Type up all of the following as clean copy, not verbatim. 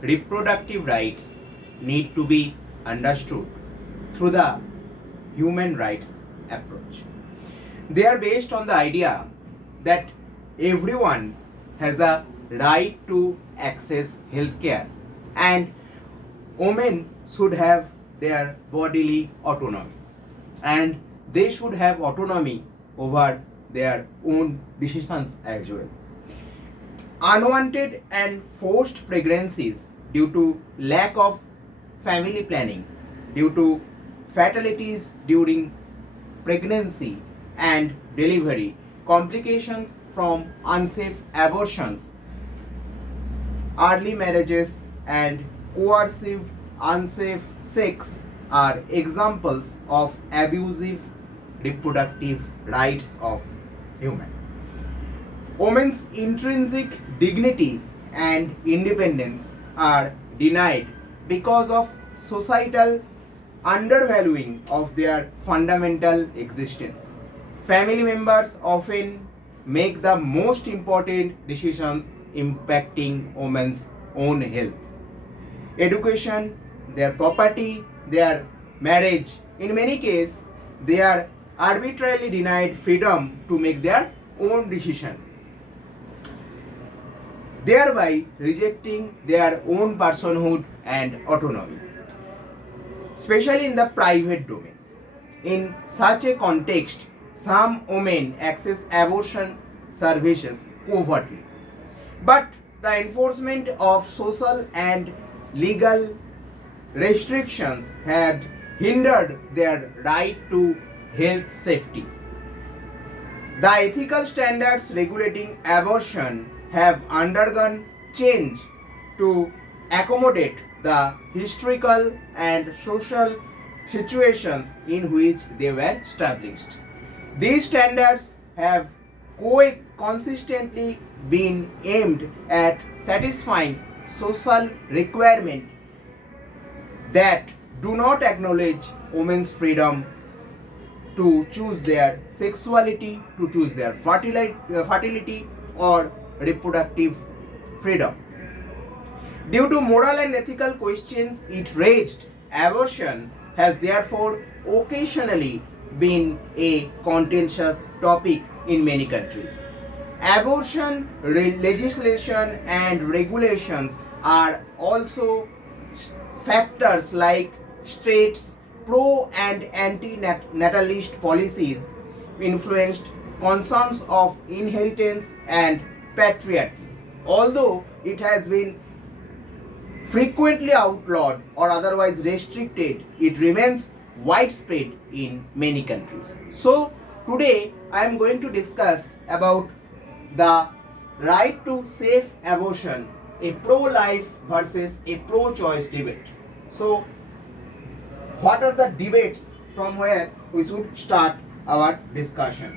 reproductive rights need to be understood through the human rights approach. They are based on the idea that everyone has the right to access healthcare and women should have their bodily autonomy and they should have autonomy over their own decisions as well. Unwanted and forced pregnancies due to lack of family planning, due to fatalities during pregnancy and delivery, complications from unsafe abortions, early marriages, and coercive, unsafe sex are examples of abusive reproductive rights of human. Women's intrinsic dignity and independence are denied because of societal undervaluing of their fundamental existence. Family members often make the most important decisions impacting women's own health. Education, their property, their marriage. In many cases, they are arbitrarily denied freedom to make their own decision, thereby rejecting their own personhood and autonomy, especially in the private domain. In such a context, some women access abortion services covertly, but the enforcement of social and legal restrictions had hindered their right to health safety. The ethical standards regulating abortion have undergone change to accommodate the historical and social situations in which they were established. These standards have consistently been aimed at satisfying social requirements that do not acknowledge women's freedom to choose their sexuality, to choose their fertility or reproductive freedom. Due to moral and ethical questions it raised, abortion has therefore occasionally been a contentious topic in many countries. Abortion legislation and regulations are also factors like states' pro and anti-natalist policies influenced concerns of inheritance and patriarchy. Although it has been frequently outlawed or otherwise restricted, it remains widespread in many countries. So today I am going to discuss about the right to safe abortion, a pro-life versus a pro-choice debate. So what are the debates from where we should start our discussion?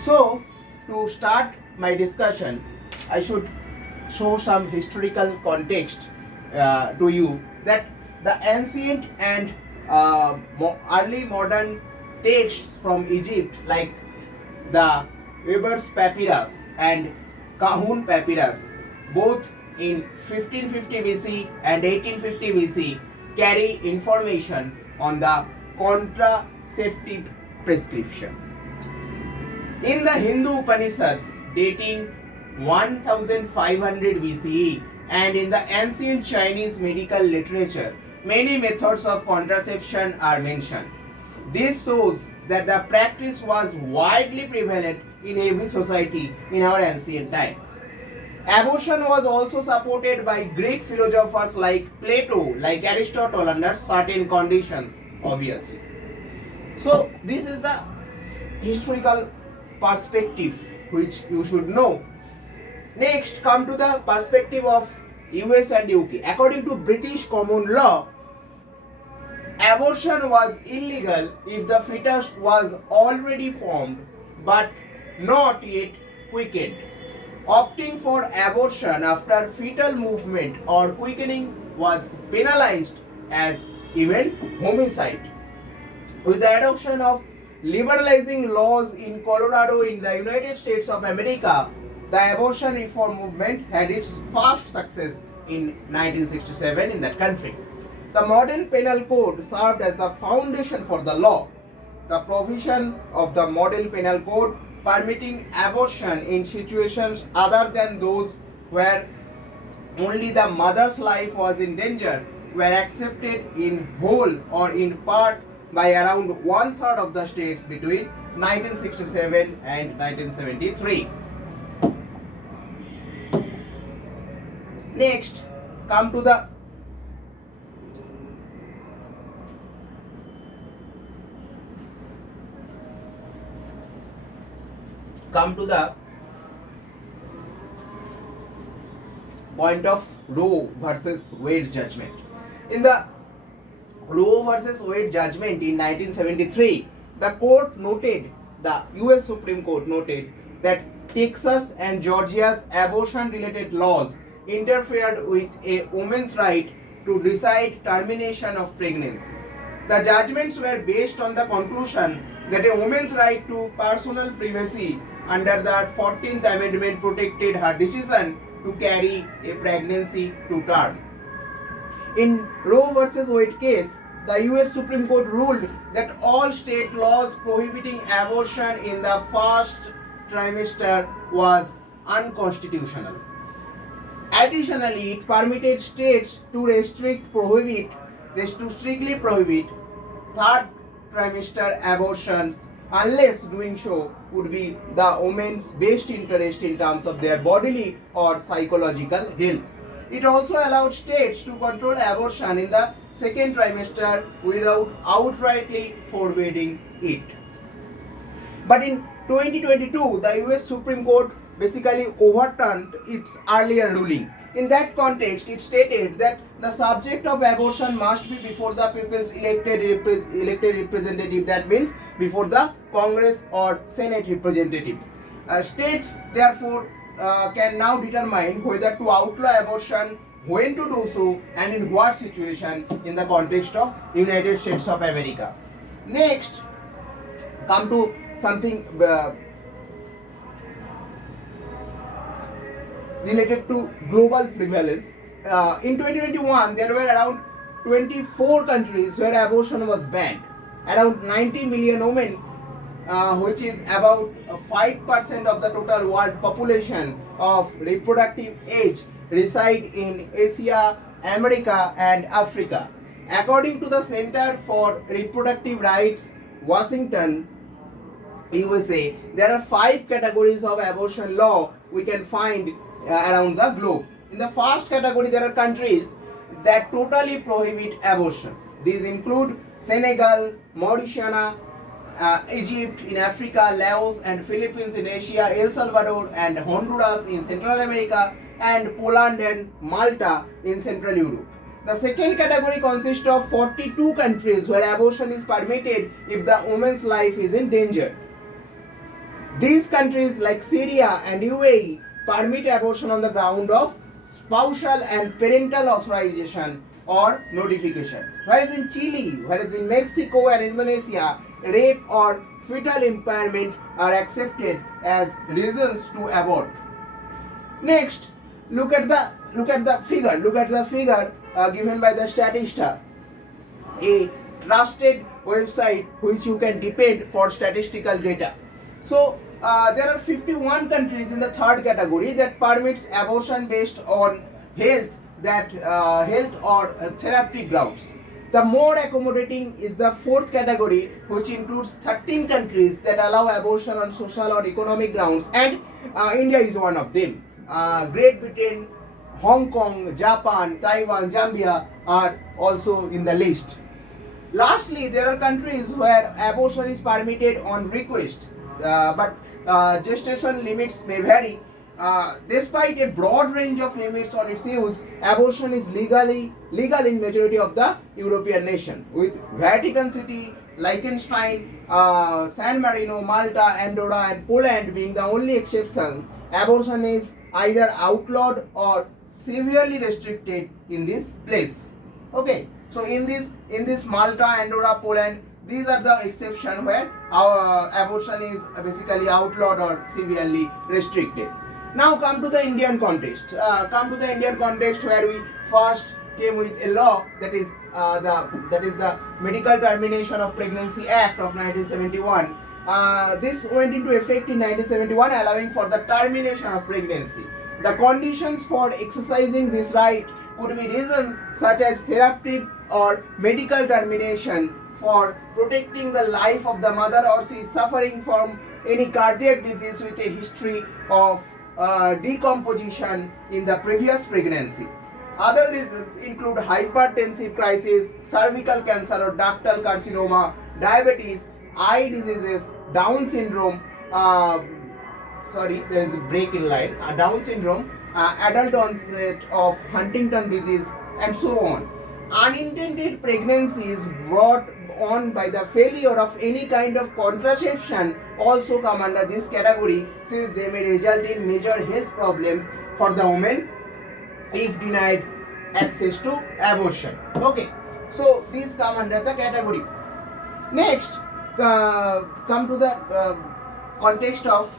So to start my discussion, I should show some historical context to you that the ancient and early modern texts from Egypt like the Ebers Papyrus and Kahun Papyrus, both in 1550 BC and 1850 BC, carry information on the contraceptive prescription. In the Hindu Upanishads dating 1500 BCE and in the ancient Chinese medical literature, many methods of contraception are mentioned. This shows that the practice was widely prevalent in every society in our ancient times. Abortion was also supported by Greek philosophers like Plato, like Aristotle under certain conditions, obviously. So this is the historical perspective which you should know. Next, come to the perspective of US and UK. According to British common law, abortion was illegal if the fetus was already formed but not yet quickened. Opting for abortion after fetal movement or quickening was penalized as even homicide. With the adoption of liberalizing laws in Colorado in the United States of America, the abortion reform movement had its first success in 1967 in that country. The modern penal code served as the foundation for the law. The provision of the model penal code permitting abortion in situations other than those where only the mother's life was in danger were accepted in whole or in part by around one-third of the states between 1967 and 1973. Next, come to the point of Roe versus Wade judgment. In the Roe versus Wade judgment in 1973, the US Supreme Court noted that Texas and Georgia's abortion-related laws interfered with a woman's right to decide termination of pregnancy. The judgments were based on the conclusion that a woman's right to personal privacy under the 14th Amendment protected her decision to carry a pregnancy to term. In Roe versus Wade case, the US Supreme Court ruled that all state laws prohibiting abortion in the first trimester was unconstitutional. Additionally, it permitted states to strictly prohibit third trimester abortions unless doing so would be the woman's best interest in terms of their bodily or psychological health. It also allowed states to control abortion in the second trimester without outrightly forbidding it. But in 2022, the US Supreme Court basically overturned its earlier ruling. In that context, it stated that the subject of abortion must be before the people's elected representative, that means before the Congress or Senate representatives. States therefore can now determine whether to outlaw abortion, when to do so, and in what situation in the context of United States of America. Next, come to something related to global prevalence. In 2021, there were around 24 countries where abortion was banned. Around 90 million women, which is about 5% of the total world population of reproductive age, reside in Asia, America, and Africa. According to the Center for Reproductive Rights, Washington, USA, there are 5 categories of abortion law we can find around the globe. In the first category, there are countries that totally prohibit abortions. These include Senegal, Mauritania, Egypt in Africa, Laos and Philippines in Asia, El Salvador and Honduras in Central America, and Poland and Malta in Central Europe. The second category consists of 42 countries where abortion is permitted if the woman's life is in danger. These countries like Syria and UAE permit abortion on the ground of spousal and parental authorization or notification. Whereas in Chile, whereas in Mexico and Indonesia, rape or fetal impairment are accepted as reasons to abort. Next, look at the figure given by the Statista, a trusted website which you can depend for statistical data. So there are 51 countries in the third category that permits abortion based on health or therapeutic grounds. The more accommodating is the fourth category, which includes 13 countries that allow abortion on social or economic grounds, and India is one of them. Great Britain, Hong Kong, Japan, Taiwan, Zambia are also in the list. Lastly, there are countries where abortion is permitted on request, but gestation limits may vary. Despite a broad range of limits on its use, abortion is legal in majority of the European nation, with Vatican City, Liechtenstein, San Marino, Malta, Andorra and Poland being the only exception. Abortion is either outlawed or severely restricted in this place. Okay, so in this Malta, Andorra, Poland, these are the exceptions where our abortion is basically outlawed or severely restricted. Now come to the Indian context. Where we first came with a law that is the Medical Termination of Pregnancy Act of 1971. This went into effect in 1971, allowing for the termination of pregnancy. The conditions for exercising this right could be reasons such as therapeutic or medical termination, for protecting the life of the mother, or she is suffering from any cardiac disease with a history of decomposition in the previous pregnancy. Other reasons include hypertensive crisis, cervical cancer or ductal carcinoma, diabetes, eye diseases, Down syndrome, there is a break in line, Down syndrome, adult onset of Huntington disease, and so on. Unintended pregnancy is brought on by the failure of any kind of contraception also come under this category, since they may result in major health problems for the woman if denied access to abortion. Okay, so these come under the category. Next, come to the context of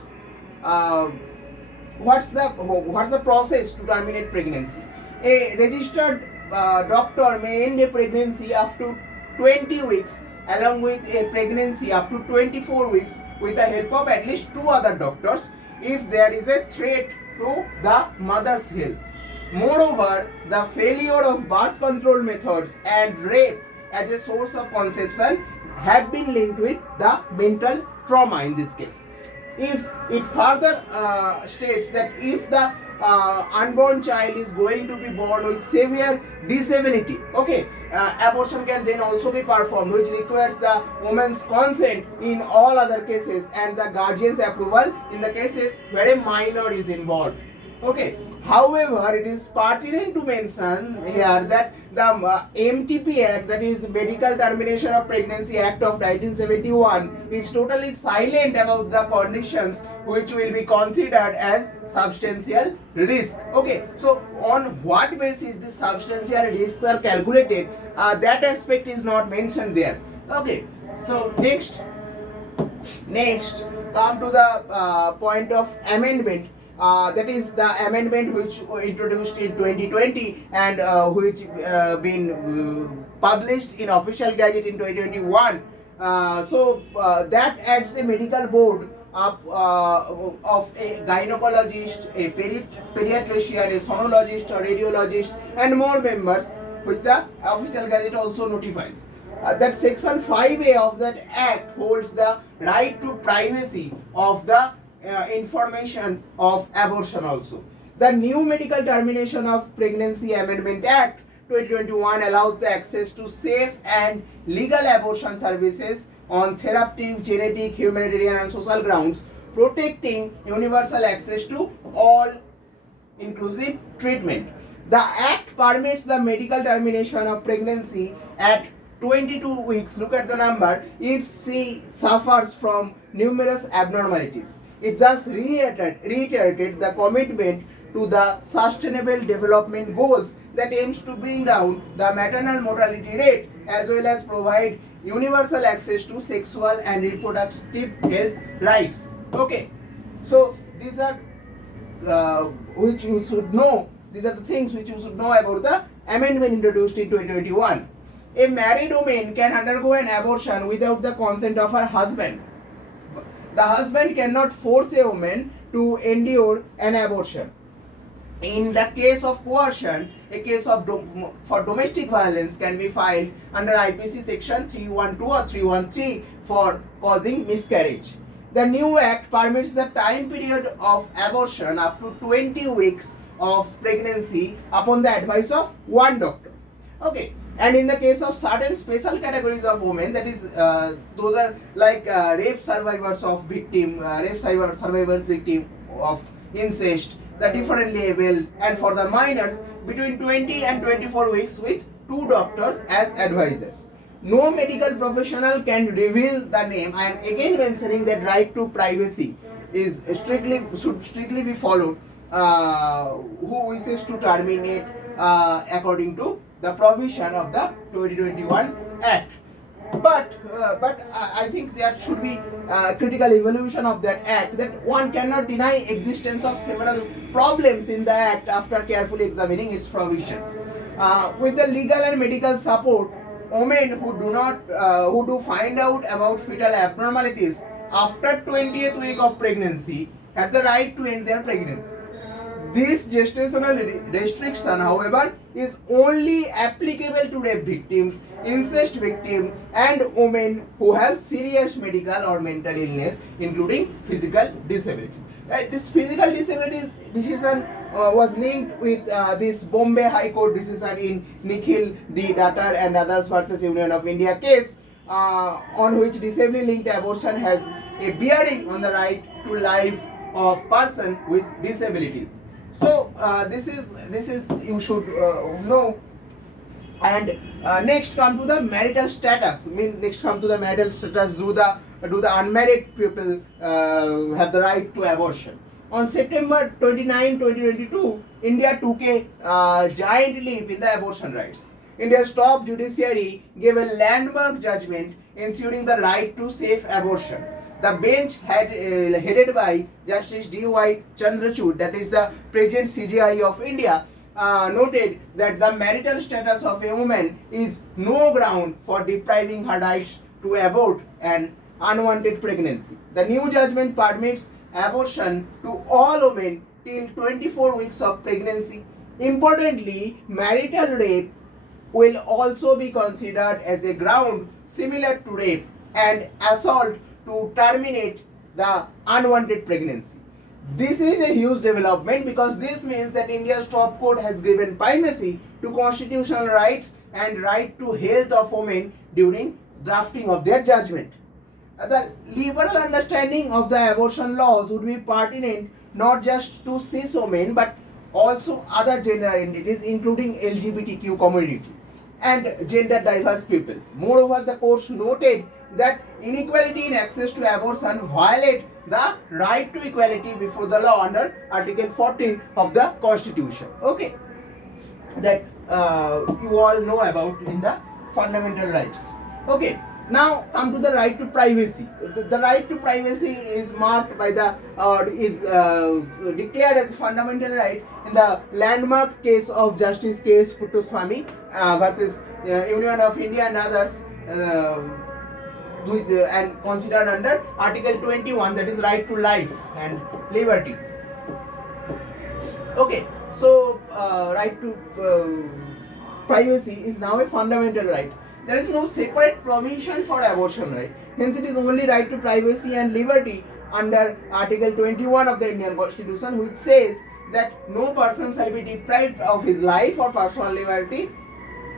what's the process to terminate pregnancy. A registered doctor may end a pregnancy up to 20 weeks along with a pregnancy up to 24 weeks with the help of at least 2 other doctors if there is a threat to the mother's health. Moreover, the failure of birth control methods and rape as a source of conception have been linked with the mental trauma in this case. If it further states that if the unborn child is going to be born with severe disability, abortion can then also be performed, which requires the woman's consent in all other cases and the guardian's approval in the cases where a minor is involved. However, it is pertinent to mention here that the MTP Act, that is Medical Termination of Pregnancy Act of 1971, is totally silent about the conditions which will be considered as substantial risk. So on what basis the substantial risks are calculated, that aspect is not mentioned there. So next come to the point of amendment. That is the amendment which introduced in 2020 and which been published in official gazette in 2021. That adds a medical board of a gynecologist, a pediatrician, a sonologist, a radiologist, and more members, which the official gazette also notifies. That section 5A of that act holds the right to privacy of the information of abortion also. The new Medical Termination of Pregnancy Amendment Act 2021 allows the access to safe and legal abortion services on therapeutic, genetic, humanitarian and social grounds, protecting universal access to all inclusive treatment. The act permits the medical termination of pregnancy at 22 weeks, look at the number, if she suffers from numerous abnormalities. It thus reiterated the commitment to the Sustainable Development Goals that aims to bring down the maternal mortality rate as well as provide universal access to sexual and reproductive health rights. So these are which you should know. These are the things which you should know about the amendment introduced in 2021. A married woman can undergo an abortion without the consent of her husband. The husband cannot force a woman to endure an abortion. In the case of coercion, a case of for domestic violence can be filed under IPC section 312 or 313 for causing miscarriage. The new act permits the time period of abortion up to 20 weeks of pregnancy upon the advice of one doctor. And in the case of certain special categories of women, that is, those are like rape survivors of victim of incest, the differently able, and for the minors between 20 and 24 weeks with 2 doctors as advisors. No medical professional can reveal the name. I am again mentioning that right to privacy is should strictly be followed. Who wishes to terminate according to the provision of the 2021 Act. But I think there should be critical evaluation of that act, that one cannot deny existence of several problems in the act after carefully examining its provisions. With the legal and medical support, women who do find out about fetal abnormalities after 20th week of pregnancy have the right to end their pregnancy. This gestational restriction, however, is only applicable to rape victims, incest victims, and women who have serious medical or mental illness, including physical disabilities. This physical disabilities decision was linked with this Bombay High Court decision in Nikhil D. Datar and others versus Union of India case, on which disability linked abortion has a bearing on the right to life of person with disabilities. So this is you should know. And next come to the marital status. Next come to the marital status. Do the unmarried people have the right to abortion? On September 29, 2022, India took a giant leap in the abortion rights. India's top judiciary gave a landmark judgment ensuring the right to safe abortion. The bench headed by Justice D.Y. Chandrachud, that is the present CJI of India, noted that the marital status of a woman is no ground for depriving her rights to abort an unwanted pregnancy. The new judgment permits abortion to all women till 24 weeks of pregnancy. Importantly, marital rape will also be considered as a ground similar to rape and assault to terminate the unwanted pregnancy. This is a huge development because this means that India's top court has given primacy to constitutional rights and right to health of women during drafting of their judgment. The liberal understanding of the abortion laws would be pertinent not just to cis women but also other gender identities, including LGBTQ community and gender diverse people. Moreover, the courts noted that inequality in access to abortion violate the right to equality before the law under Article 14 of the Constitution. Okay, that you all know about in the fundamental rights. Okay, now come to the right to privacy. The right to privacy is marked by the declared as fundamental right in the landmark case of Justice K.S. Puttaswamy versus Union of India and others, and considered under Article 21, that is right to life and liberty. Okay, so right to privacy is now a fundamental right. There is no separate provision for abortion right. Hence, it is only right to privacy and liberty under Article 21 of the Indian Constitution, which says that no person shall be deprived of his life or personal liberty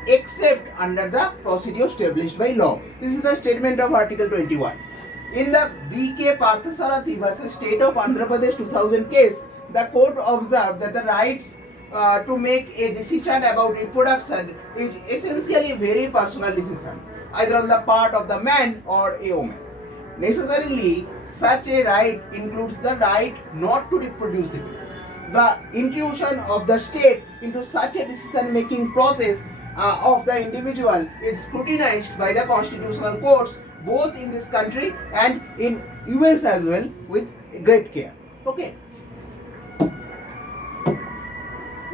except under the procedure established by law. This is the statement of Article 21. In the B.K. Parthasarathi versus State of Andhra Pradesh 2000 case, the court observed that the rights to make a decision about reproduction is essentially a very personal decision, either on the part of the man or a woman. Necessarily, such a right includes the right not to reproduce it. The intrusion of the state into such a decision-making process of the individual is scrutinized by the constitutional courts both in this country and in US as well with great care. Okay.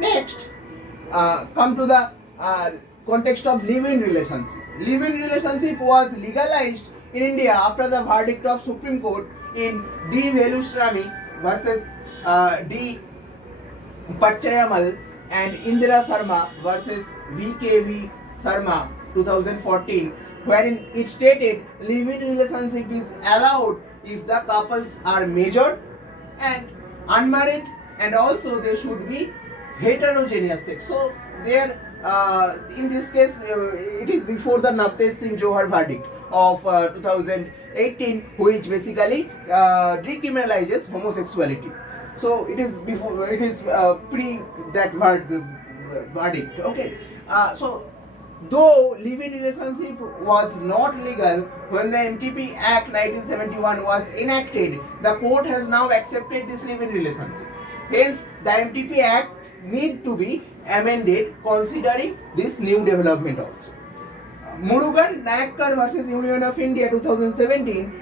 Next, come to the context of live-in relationship. Live-in relationship was legalized in India after the verdict of Supreme Court in D. Veluswamy versus D. Pachayamal and Indira Sharma versus VKV Sharma 2014, wherein it stated live-in relationship is allowed if the couples are majored and unmarried, and also they should be heterogeneous sex. So there, in this case, it is before the Navtej Singh Johar verdict of 2018, which basically decriminalizes homosexuality. So it is before, it is pre that verdict. Okay. So though live-in relationship was not legal when the MTP Act 1971 was enacted, the court has now accepted this live-in relationship. Hence, the MTP Act need to be amended considering this new development also. Murugan Nayakkar versus Union of India 2017.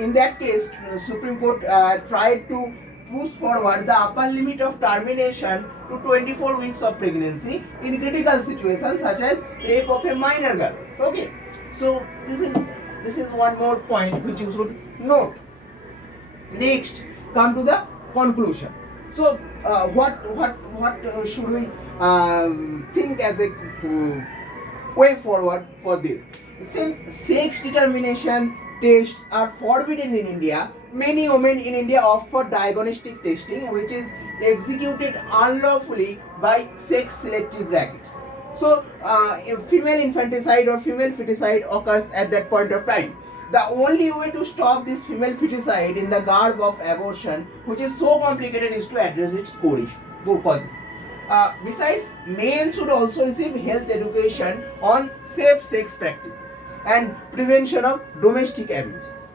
In that case, Supreme Court tried to push forward the upper limit of termination to 24 weeks of pregnancy in critical situations such as rape of a minor girl. Okay, so this is one more point which you should note. Next, come to the conclusion. So, what should we think as a way forward for this? Since sex determination tests are forbidden in India, many women in India opt for diagnostic testing, which is executed unlawfully by sex selective rackets. So, if female infanticide or female feticide occurs at that point of time. The only way to stop this female feticide in the garb of abortion, which is so complicated, is to address its core causes. Besides, men should also receive health education on safe sex practices and prevention of domestic abuses.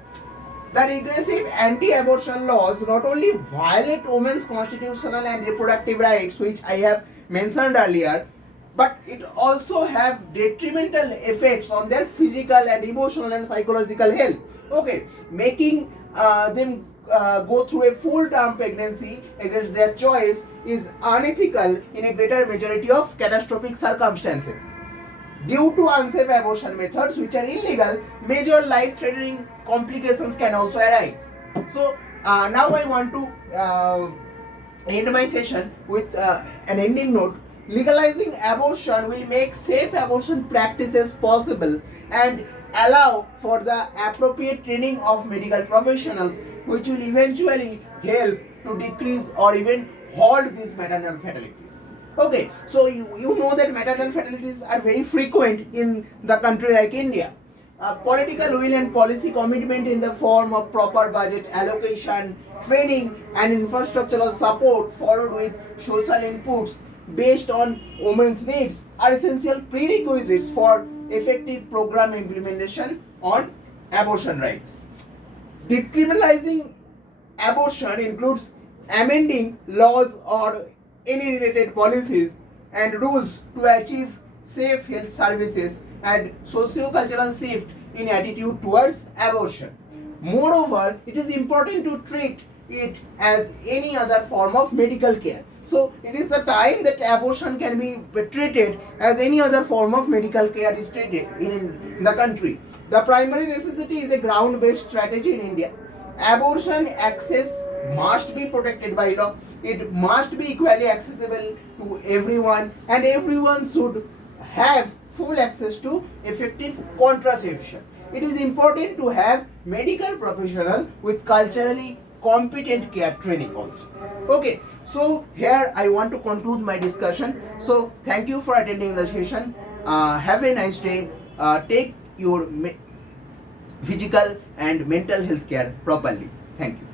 The regressive anti-abortion laws not only violate women's constitutional and reproductive rights, which I have mentioned earlier, but it also have detrimental effects on their physical and emotional and psychological health. Okay, making them go through a full-term pregnancy against their choice is unethical in a greater majority of catastrophic circumstances. Due to unsafe abortion methods which are illegal, major life-threatening complications can also arise. So now I want to end my session with an ending note. Legalizing abortion will make safe abortion practices possible and allow for the appropriate training of medical professionals, which will eventually help to decrease or even halt these maternal fatalities. Okay, so you know that maternal fatalities are very frequent in the country like India. Political will and policy commitment in the form of proper budget allocation, training and infrastructural support followed with social inputs based on women's needs are essential prerequisites for effective program implementation on abortion rights. Decriminalizing abortion includes amending laws or any related policies and rules to achieve safe health services and socio-cultural shift in attitude towards abortion. Moreover, it is important to treat it as any other form of medical care. So it is the time that abortion can be treated as any other form of medical care is treated in the country. The primary necessity is a ground-based strategy in India. Abortion access must be protected by law. It must be equally accessible to everyone, and everyone should have full access to effective contraception. It is important to have medical professional with culturally competent care training also. Okay, so here I want to conclude my discussion. So thank you for attending the session. Have a nice day. Take your physical and mental health care properly. Thank you.